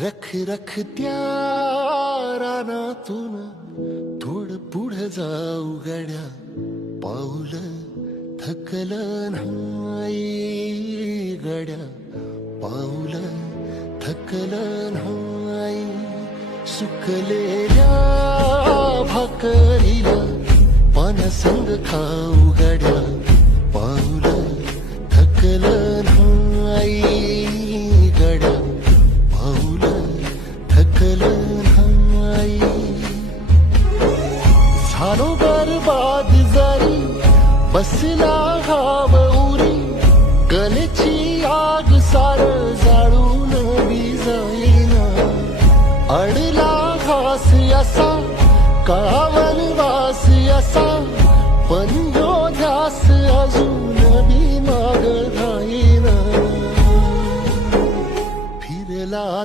रख रख त्या रानातून थोडं पुढं जाऊ गड्या, पाऊल थकलं नाही गड्या, पाऊल थकलं नाही. सुकलेल्या भाकरीला पानसंग खाऊ गड्या, पाऊल थकलं नाही गड्या, पाऊल थकलं नाही. झालो बरबाद जरी बसला घाव उरी, कलेची आग सार जाळून विजाईना. अडला घास असा का वनवास असा, पण यो ध्यास अजून बी माग राहीना. फिरला